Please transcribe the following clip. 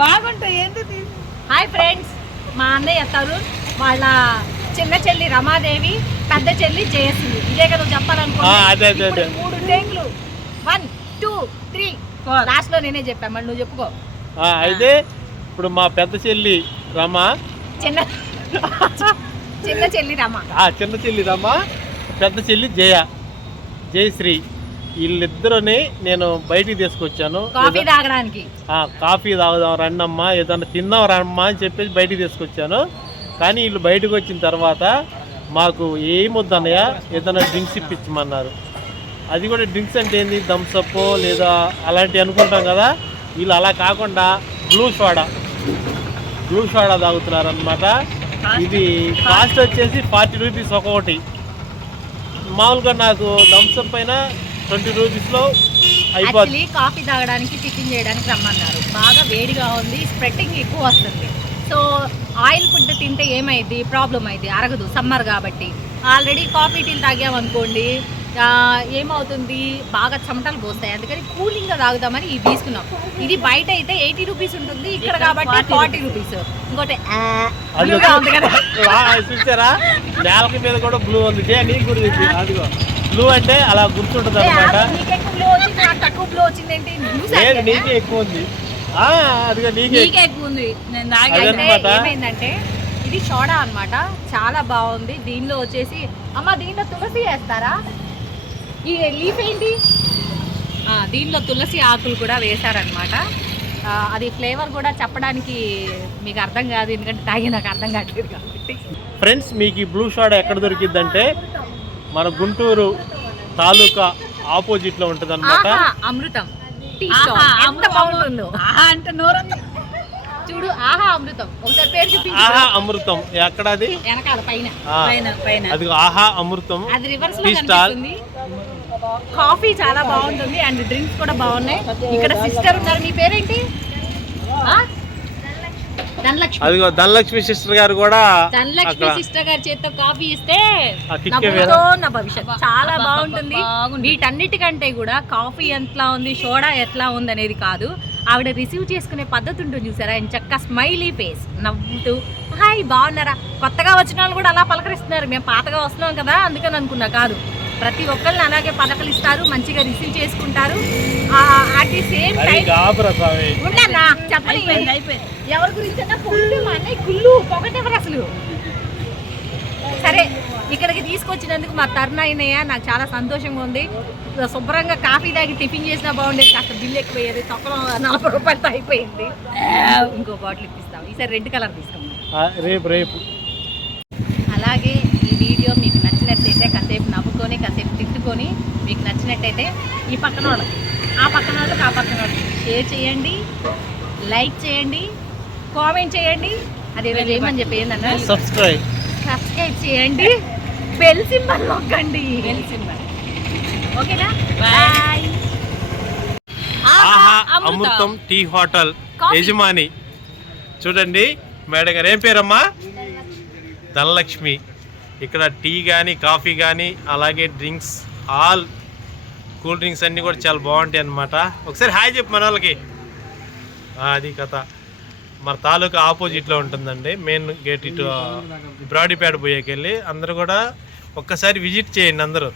బాగుంటాయి. ఏంటి? Hi friends, మా అన్నయ్య తరుణ్ వాళ్ళ చిన్న చెల్లి రమాదేవి, పెద్ద చెల్లి జయశ్రీ. ఇదే కదా చెప్పాలనుకుంటున్నా. 3 ట్యాంకులు 1 2 3 4 లాస్ట్ లో నేనే చెప్పాను, మళ్ళీ నువ్వు చెప్పుకో. అయితే ఇప్పుడు మా పెద్ద చెల్లి రమ, చిన్న చెల్లి రమ, చిన్న చెల్లి రమ, పెద్ద చెల్లి జయశ్రీ, వీళ్ళిద్దరుని నేను బయటికి తీసుకొచ్చాను. కాఫీ తాగడానికి. కాఫీ తాగుదాం రండమ్మా, ఏదన్నా తిందాం రమ్మా అని చెప్పేసి బయటికి తీసుకొచ్చాను. కానీ వీళ్ళు బయటకు వచ్చిన తర్వాత మాకు ఏమొద్దన్నయ్య, ఏదైనా డ్రింక్స్ ఇప్పించమన్నారు. అది కూడా డ్రింక్స్ అంటే ఏంది, థమ్సప్ లేదా అలాంటివి అనుకుంటాం కదా. వీళ్ళు అలా కాకుండా బ్లూ సోడా తాగుతున్నారు అనమాట. ఇది కాస్ట్ వచ్చేసి 40 రూపీస్ ఒక్కొక్కటి. మామూలుగా నాకు థమ్సప్ పైన 20 రూపీస్లో అయిపోతుంది. కాఫీ తాగడానికి, టిఫిన్ చేయడానికి రమ్మన్నారు. బాగా వేడిగా ఉంది, స్ప్రెట్టింగ్ ఎక్కువ వస్తుంది. సో ఆయిల్ ఫుడ్ తింటే ఏమైంది, ప్రాబ్లం అయింది, అరగదు సమ్మర్ కాబట్టి. ఆల్రెడీ కాఫీ టీలు తాగామనుకోండి ఏమవుతుంది, బాగా చెమటలు పోస్తాయి. అందుకని కూలింగ్గా తాగుదామని ఇది తీసుకున్నాం. ఇది బయట అయితే 80 రూపీస్ ఉంటుంది, ఇక్కడ కాబట్టి 40 రూపీస్. ఇంకోటి చూసారా, నేలకి మీద కూడా బ్లూ ఉంది. నీకు కూడా అదిగో బ్లూ అంటే అలా గుర్తుంటుంది అనమాట. తక్కువ బ్లూ వచ్చింది ఏంటి, నీకే ఎక్కువ ఉంది. అదిగో నీకే ఎక్కువ ఉంది. ఏమైందంటే ఇది సోడా అన్నమాట, చాలా బాగుంది. దీనిలో వచ్చేసి దీనిలో తులసి వేస్తారా, ఈ లీఫ్ ఏంటి, దీనిలో తులసి ఆకులు కూడా వేశారనమాట. అది ఫ్లేవర్ కూడా చెప్పడానికి మీకు అర్థం కాదు, ఎందుకంటే తాగి నాకు అర్థం కావట్లేదు కాబట్టి. ఫ్రెండ్స్, మీకు ఈ బ్లూ సోడా ఎక్కడ దొరికిద్దంటే మన గుంటూరు తాలూకా ఆపోజిట్లో ఉంటుంది అనమాట. అమృతం టీ స్టాల్. ఎంత బాగుంటుందో అంటే నోరంతా చూడు. ఆహా అమృతం, ఒకసారి పేరు చూపించు. ఆహా అమృతం ఎక్కడ, అది వెనకాల పైన. అది ఆహా అమృతం, అది రివర్స్ లో కనిపిస్తుంది. కాఫీ చాలా బాగుంటుంది అండ్ డ్రింక్స్ కూడా బాగున్నాయి. ఇక్కడ సిస్టర్ ఉన్నారు, మీ పేరేంటి? అదిగో ధనలక్ష్మి సిస్టర్ గారు కూడా. ధనలక్ష్మి సిస్టర్ గారి చేత్తో కాఫీ ఇస్తే నా భవిష్యత్ చాలా బాగుంటుంది. వీటన్నిటికంటే కూడా కాఫీ ఎట్లా ఉంది, సోడా ఎట్లా ఉంది అనేది కాదు, ఆవిడ రిసీవ్ చేసుకునే పద్ధతి ఉంటుంది చూసారా. చక్క స్మైలీ ఫేస్, నవ్వుతూ హాయ్ బాగున్నారా. కొత్తగా వచ్చిన వాళ్ళు కూడా అలా పలకరిస్తున్నారు. మేము పాతగా వస్తున్నాం కదా అందుకని అనుకున్నా, కాదు, ప్రతి ఒక్కరిని అలాగే పలకరిస్తారు, మంచిగా రిసీవ్ చేసుకుంటారు. అట్ ది సేమ్ టైం ఉండన్నా చెప్పండి, ఎవరి గురించి పొగుడు, మా అన్నయ్య కుళ్ళు పొగటెవరు అసలు. సరే, ఇక్కడికి తీసుకొచ్చినందుకు మా తరుణయ్య నాకు చాలా సంతోషంగా ఉంది. శుభ్రంగా కాఫీ తాగి టిఫిన్ చేసినా బాగుండేది, కాస్త బిల్లు ఎక్కువయ్యేది. తక్కువ 40 రూపాయలతో అయిపోయింది. ఇంకో బాటిల్ ఇప్పిస్తాం, ఈసారి రెడ్ కలర్ తీసుకున్నాం రేపు. అలాగే ఈ వీడియో మీకు నచ్చినట్టయితే కాసేపు నవ్వుకొని, కాసేపు తిట్టుకొని, మీకు నచ్చినట్టయితే ఈ పక్కన వాళ్ళకి, ఆ పక్కన వాళ్ళకి, ఆ పక్కన వాళ్ళకి షేర్ చేయండి, లైక్ చేయండి, కామెంట్ చేయండి. అదేదో చేయమని చెప్పి ఏంటన్నా సబ్స్క్రైబ్ చేయండి, బెల్ సింబల్ నొక్కండి. ఓకేనా? బాయ్. ఆహా అమృతం టీ హోటల్ యజమాని చూడండి, మేడం గారు. ఏం పేరమ్మా? ధనలక్ష్మి. ఇక్కడ టీ కానీ, కాఫీ కానీ, అలాగే డ్రింక్స్, ఆల్ కూల్ డ్రింక్స్ అన్నీ కూడా చాలా బాగుంటాయి అన్నమాట. ఒకసారి హాయ్ చెప్పు మన వాళ్ళకి. అది కథ. మన తాలూకా ఆపోజిట్లో ఉంటుందండి, మెయిన్ గేట్. ఇటు బ్రాడీపేట పోయేకెళ్ళి అందరూ కూడా ఒక్కసారి విజిట్ చేయండి అందరూ.